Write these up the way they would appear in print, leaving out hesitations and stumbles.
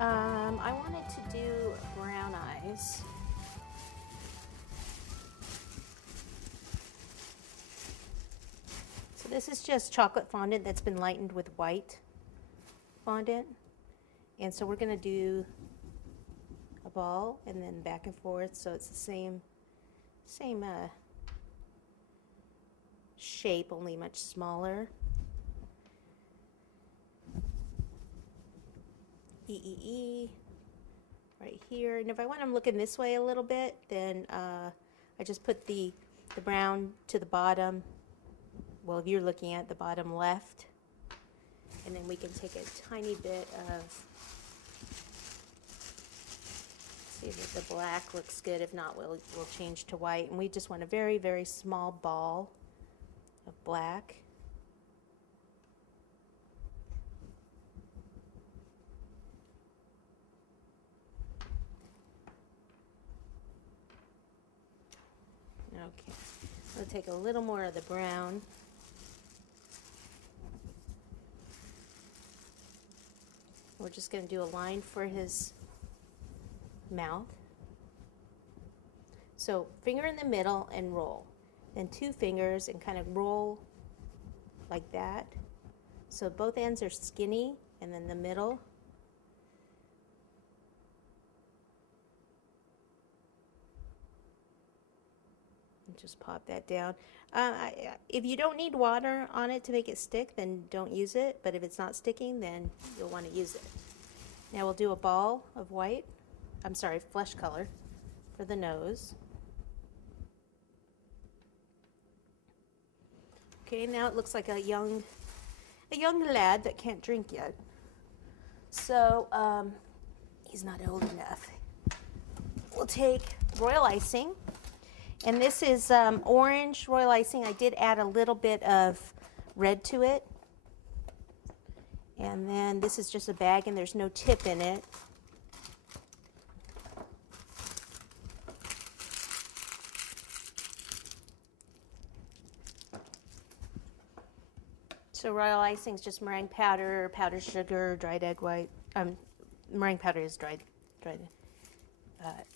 I wanted to do brown eyes. So this is just chocolate fondant that's been lightened with white fondant. And so we're going to do a ball and then back and forth, so it's the same shape, only much smaller. Right here. And if I want them looking this way a little bit, then I just put the brown to the bottom. Well, if you're looking at the bottom left, and then we can take a tiny bit of, see if the black looks good. If not, we'll change to white. And we just want a very, very small ball of black. Okay, we'll take a little more of the brown. We're just going to do a line for his mouth. So finger in the middle and roll. Then 2 fingers and kind of roll like that. So both ends are skinny, and then the middle. Just pop that down. If you don't need water on it to make it stick, then don't use it. But if it's not sticking, then you'll want to use it. Now we'll do a ball of white. I'm sorry, flesh color for the nose. Okay, now it looks like a young lad that can't drink yet. So he's not old enough. We'll take royal icing. And this is orange royal icing. I did add a little bit of red to it. And then this is just a bag and there's no tip in it. So royal icing is just meringue powder, powdered sugar, dried egg white. Meringue powder is dried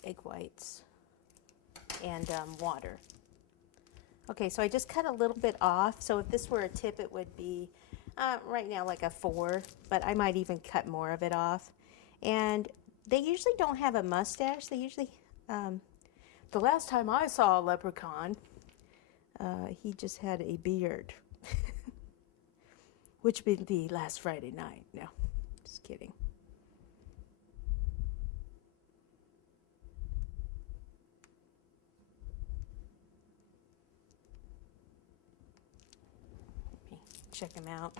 egg whites. And water. Okay, so I just cut a little bit off. So if this were a tip, it would be right now like a 4, but I might even cut more of it off. And they usually don't have a mustache. They usually, the last time I saw a leprechaun, he just had a beard, which would be last Friday night. No, just kidding. Check him out.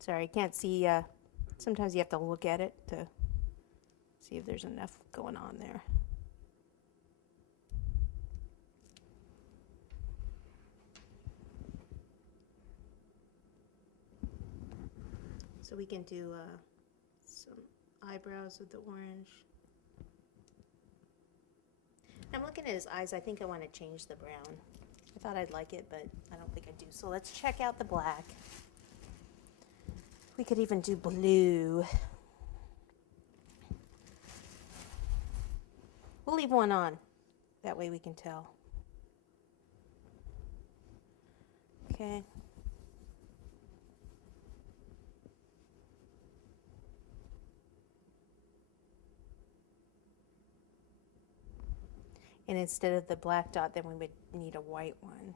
Sorry, I can't see. Sometimes you have to look at it to see if there's enough going on there. So we can do some eyebrows with the orange. I'm looking at his eyes. I think I want to change the brown. I thought I'd like it, but I don't think I do. So let's check out the black. We could even do blue. We'll leave one on. That way we can tell. Okay. And instead of the black dot, then we would need a white one.